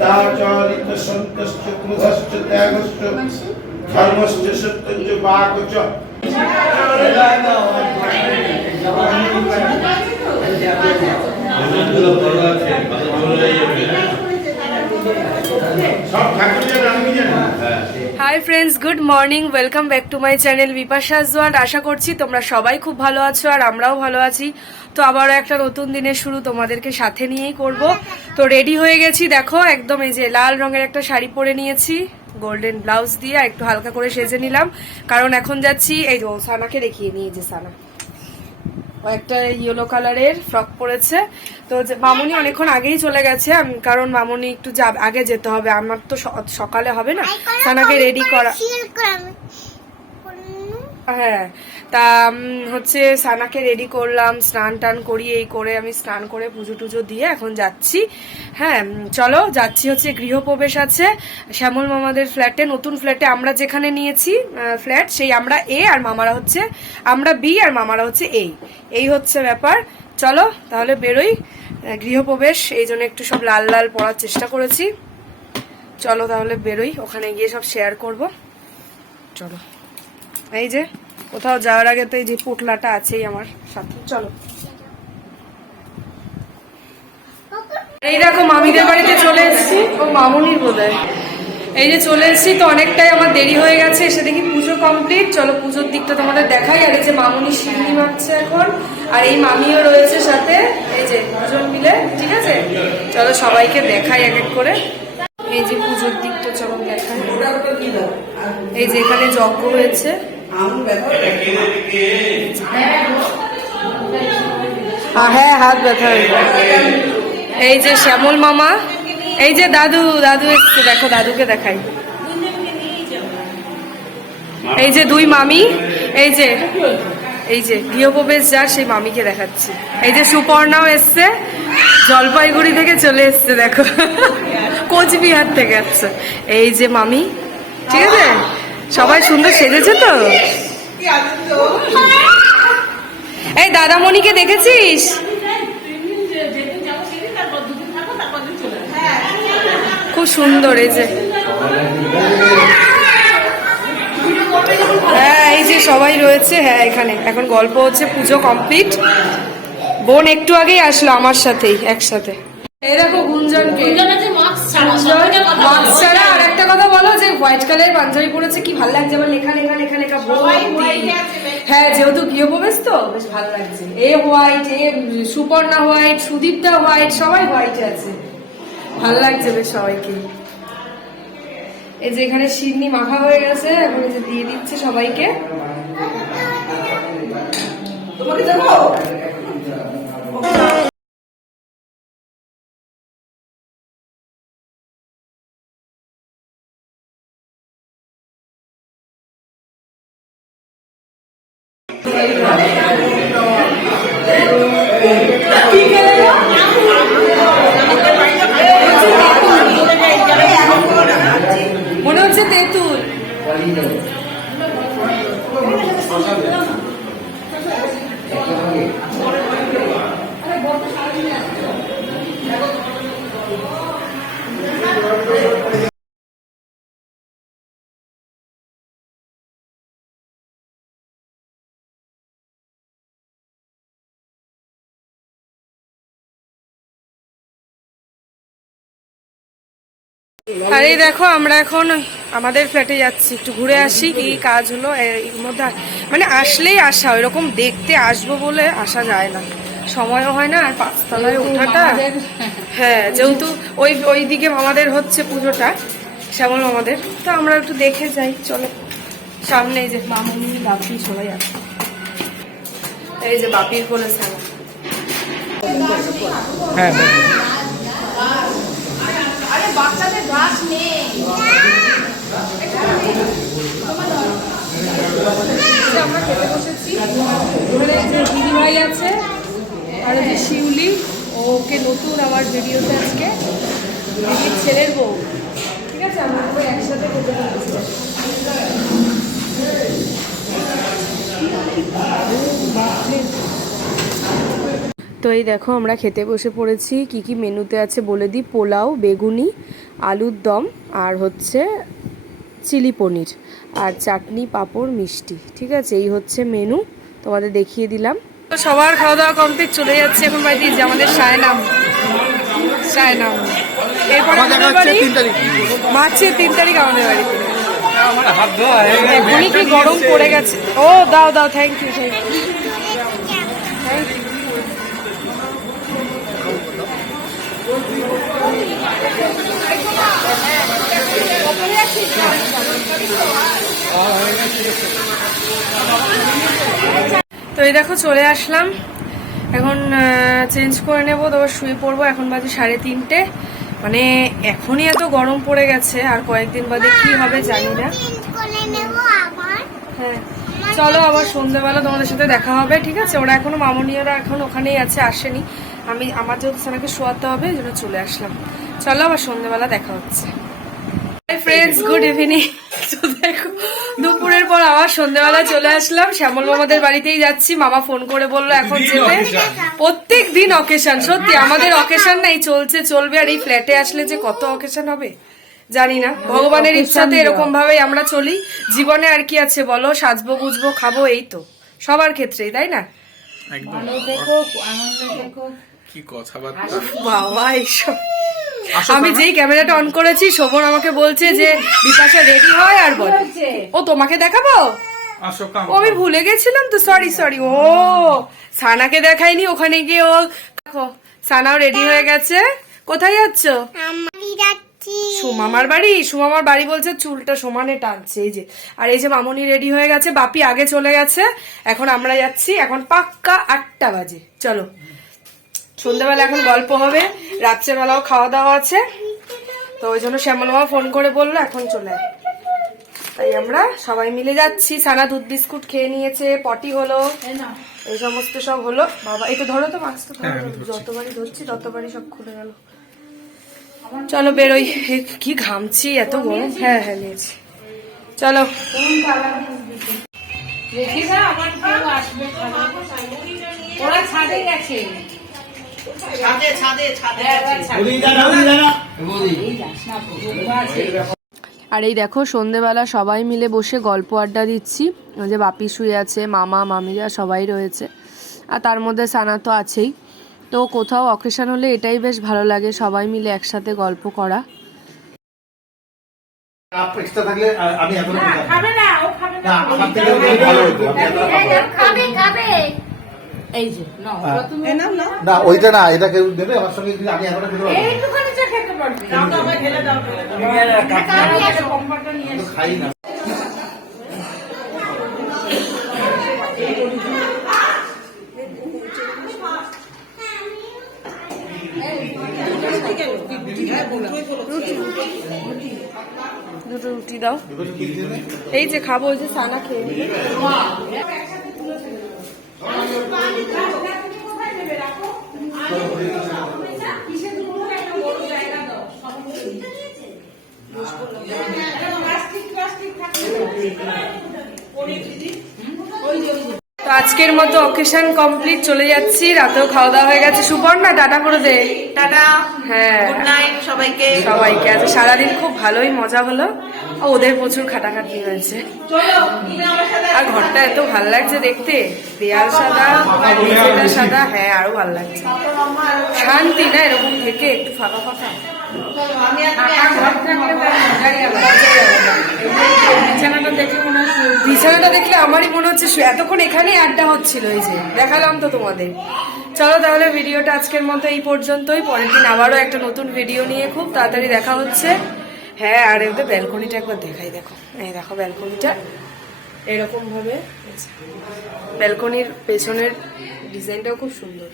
सदाचारित संतश्च क्रोधश्च त्यागश्च धर्मश्च सत्यञ्च वाक्च hi friends, good morning, welcome back to my channel Bipasha's world. আশা করছি তোমরা সবাই খুব ভালো আছো আর আমরাও ভালো আছি। তো আবারও একটা নতুন দিনের শুরু তোমাদেরকে সাথে নিয়েই করব। তো রেডি হয়ে গেছি, দেখো একদম এই যে লাল রঙের একটা শাড়ি পরে নিয়েছি, গোল্ডেন ব্লাউজ দিয়ে আর একটু হালকা করে সেজে নিলাম, কারণ এখন যাচ্ছি এই যে সানাকে দেখিয়ে নিয়ে যে সানা ও একটা ইয়েলো কালারের ফ্রক পরেছে। তো মামুনি অনেকক্ষণ আগেই চলে গেছে, কারণ মামুনি একটু আগে যেতে হবে, আমার তো সকালে হবে না সানাকে রেডি করা। হ্যাঁ, তা হচ্ছে সানাকে রেডি করলাম, স্নান টান করিয়ে এই করে আমি স্নান করে পুজো টুজো দিয়ে এখন যাচ্ছি। হ্যাঁ চলো, যাচ্ছি হচ্ছে গৃহপ্রবেশ আছে শ্যামল মামাদের ফ্ল্যাটে, নতুন ফ্ল্যাটে। আমরা যেখানে নিয়েছি ফ্ল্যাট সেই আমরা এ আর মামারা হচ্ছে, আমরা বি আর মামারা হচ্ছে এই হচ্ছে ব্যাপার। চলো তাহলে বেরোই, গৃহপ্রবেশ এই জন্য একটু সব লাল লাল পরার চেষ্টা করেছি। চলো তাহলে বেরোই, ওখানে গিয়ে সব শেয়ার করব। চলো, এই যে কোথাও যাওয়ার আগে তো এই যে পোটলাটা আছেই আমার সাথে। চলো, এই দেখো মামিদের বাড়িতে চলে এসেছি, ও মামুনির বোধহয়। এই যে চলে এসেছি, তো অনেকটাই আমার দেরি হয়ে গেছে, এসে দেখি পুজো কমপ্লিট। চলো পুজোর দিকটা তোমাদের দেখাই। আর এই যে মামুনি সিন্নি মাখছে এখন, আর এই মামিও রয়েছে সাথে, এই যে দুজন মিলে। ঠিক আছে, চলো সবাইকে দেখাই এক এক করে। এই যে পুজোর দিকটা চলো দেখাই। এই যে এখানে যজ্ঞ হয়েছে, হ্যাঁ হাত ব্যথা হয়ে যায়। এই যে শ্যামল মামা, এই যে দাদু এসছে, দেখো দাদুকে দেখাই। এই যে দুই মামি, এই যে গৃহপ্রবেশ যার সেই মামিকে দেখাচ্ছি। এই যে সুপর্ণাও এসছে, জলপাইগুড়ি থেকে চলে এসছে, দেখো কোচবিহার থেকে আসছে। এই যে মামি, ঠিক আছে, সবাই সুন্দর সেজেছে তো। এই দাদামণিকে দেখেছিস? খুব সুন্দর। এই যে হ্যাঁ, এই যে সবাই রয়েছে। হ্যাঁ, এখানে এখন গল্প হচ্ছে, পুজো কমপ্লিট। বোন একটু আগেই আসলো আমার সাথেই একসাথে। এই দেখো গুঞ্জনকে, আর একটা কথা বলো যে হোয়াইট কালারের পাঞ্জাবি পরেছে, কি ভালো লাগছে আমার, লেখা লেখা লেখা লেখা। হ্যাঁ, যেহেতু গৃহপ্রবেশ তো বেশ ভালো লাগছে। এ হোয়াইট, এ সুপর্ণা হোয়াইট, সুদীপদা হোয়াইট, সবাই হোয়াইটে আছে, ভালো লাগছে বেশ সবাইকে। এই যে এখানে সিন্নি মাখা হয়ে গেছে, এখন এই যে দিয়ে দিচ্ছে সবাইকে। তোমাকে দেবো। মনে হচ্ছে তেঁতুল। আর এই দেখো আমরা এখন আমাদের ফ্ল্যাটে যাচ্ছি, একটু ঘুরে আসি, কি কাজ হলো এর মধ্যে। মানে আসলেই আসা, ওইরকম দেখতে আসবো বলে আসা যায় না, সময়ও হয় না, আর পাঁচতলায় ওঠাটা। হ্যাঁ, যেহেতু ওই দিকে আমাদের হচ্ছে পুজোটা, শ্যামল আমাদের, তো আমরা একটু দেখে যাই। চলো, সামনে এই যে মামুনি, বাপি সবাই আছে। এই যে বাপির কোলে শ্যামল। হ্যাঁ, বাচ্চাদের ঘাস নেই। আমরা খেতে বসেছি, ওখানে দিদি ভাই আছে আর যে শিউলি, ওকে নতুন আমার ভিডিওতে আজকে দিদির ছেলের বউ। ঠিক আছে, আমরা সবাই একসাথে খেতে বসেছি। তো এই দেখো আমরা খেতে বসে পড়েছি। কি কি মেনুতে আছে বলে দিই। পোলাও, বেগুনি, আলুর দম আর হচ্ছে চিলি পনির আর চাটনি পাঁপড় মিষ্টি। ঠিক আছে, এই হচ্ছে মেনু, তোমাদের দেখিয়ে দিলাম। তো সবার খাওয়া দাওয়া কমপ্লিট, চলে যাচ্ছে এখন বাড়িতে। যে আমাদের সায়নাম এরপরে মার্চের 3 তারিখ আমাদের বাড়িতে। এখনই কি গরম পড়ে গেছে। ও দাও থ্যাংক ইউ। তো এই দেখো চলে আসলাম, এখন চেঞ্জ করে নেবো, তারপর শুয়ে পড়বো। এখন বাজে 3:30। মানে এখনই এত গরম পড়ে গেছে, আর কয়েকদিন বাদে কি হবে জানি না। হ্যাঁ চলো, আবার সন্ধ্যেবেলা তোমাদের সাথে দেখা হবে। ঠিক আছে, ওরা এখনো মামনিওরা এখন ওখানেই আছে, আসেনি। আমার যেহেতু সানাকে শোয়াতে হবে, এই জন্য চলে আসলাম। চলো, আবার সন্ধ্যেবেলা দেখা হচ্ছে। Friends, good evening. দেখো দুপুরের পর আবার সন্ধ্যেবেলা চলে আসলাম। শ্যামল মামাদের বাড়িতেই যাচ্ছি। মামা ফোন করে বললো এখন যেতে। প্রত্যেক দিন অকেশন, সত্যি আমাদের অকেশন নাই, চলবে। আর এই ফ্ল্যাটে আসলে যে কত অকেশন হবে জানি না। ভগবানের ইচ্ছাতে এরকম ভাবেই আমরা চলি। জীবনে আর কি আছে বলো, সাজবো গুজবো খাবো, এই তো সবার ক্ষেত্রেই, তাই না? কি কথাবার্তা বাবা এইসব। আমি যেই ক্যামেরাটা অন করেছি, শোভন আমাকে বলছে যে বিপাশা রেডি হয় আর বল, ও তোমাকে দেখাবো। ও আমি ভুলে গেছিলাম তো, সরি। ও সানাকে দেখাইনি, ওখানে গিয়ে ও দেখো সানাও রেডি হয়ে গেছে। কোথায় যাচ্ছ? সুমামার বাড়ি বলছে, চুলটা সমানে টানছে। এই যে, আর এই যে মামনি রেডি হয়ে গেছে, বাপি আগে চলে গেছে, এখন আমরা যাচ্ছি। এখন পাক্কা 8টা বাজে। চলো, সন্ধ্যাবেলা এখন গল্প হবে, রাত্রেবেলাও খাওয়া দাওয়া আছে। তো ওই জন্য শ্যামল মামা ফোন করে বললো এখন চলে আয়। তাই আমরা সবাই মিলে যাচ্ছি। সানা দুধ বিস্কুট খেয়ে নিয়েছে, পটি হলো, এই সমস্ত সব হলো। বাবা এই তো ধরো তো, মাছটা যতবারই ধরছি ততবারই সব খুলে গেল। চলো বেরোই, কি ঘামছি, এত গরম। হ্যাঁ নিয়েছি, চলো। আর এই দেখো সন্ধেবেলা সবাই মিলে বসে গল্প আড্ডা দিচ্ছি। ওই যে বাপি শুয়ে আছে, মামা মামিরা সবাই রয়েছে, আর তার মধ্যে সানা তো আছেই। তো কোথাও অকেশন হলে এটাই বেশ ভালো লাগে, সবাই মিলে একসাথে গল্প করা। না ওইটা না, এটা কেউ দেবে আমার সঙ্গে, আমি এখন খাই না। দুটো রুটি দাও, এই যে খাবো, ওই যে সানা খেয়ে নিবে। তো আজকের মতো অকেশন কমপ্লিট, চলে যাচ্ছি। রাতেও খাওয়া দাওয়া হয়ে গেছে। সুপর্ণা টাটা করে দে। টাটা, হ্যাঁ গুড নাইট সবাইকে। আজ সারাদিন খুব ভালোই মজা হলো। ওদের প্রচুর খাটাখাটি হয়েছে, আর ঘরটা এত ভালো লাগছে দেখতে, দেয়াল সাদা, মেঝেটা সাদা। হ্যাঁ আরো ভালো লাগছে, শান্তি না এরকম থেকে, একটু ফাঁকা ফাঁকা। বিছানাটা দেখলে আমারই মনে হচ্ছে এতক্ষণ এখানেই আড্ডা হচ্ছিল। এই যে দেখালাম তো তোমাদের। চলো তাহলে ভিডিওটা আজকের মতো এই পর্যন্তই। পরের দিন আবারও একটা নতুন ভিডিও নিয়ে খুব তাড়াতাড়ি দেখা হচ্ছে। হ্যাঁ, আর ওদের ব্যালকনিটা একবার দেখাই। দেখো, এই দেখো ব্যালকনিটা এরকম ভাবে, ব্যালকনির পেছনের ডিজাইনটাও খুব সুন্দর,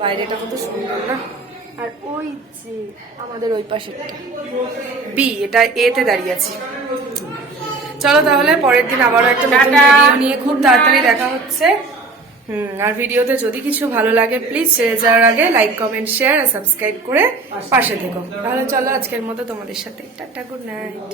বাইরেটা কত সুন্দর না। আর ওই যে আমাদের ওই পাশেরটা বি, এটা এতে দাঁড়িয়ে আছি। চলো তাহলে পরের দিন আবারও একটা নতুন ভিডিও নিয়ে খুব তাড়াতাড়ি দেখা হচ্ছে। আর ভিডিওতে যদি কিছু ভালো লাগে প্লিজ ছেড়ে যাওয়ার আগে লাইক কমেন্ট শেয়ার আর সাবস্ক্রাইব করে পাশে থেকো। তাহলে চলো আজকের মতো তোমাদের সাথে টাটা, গুড নাইট।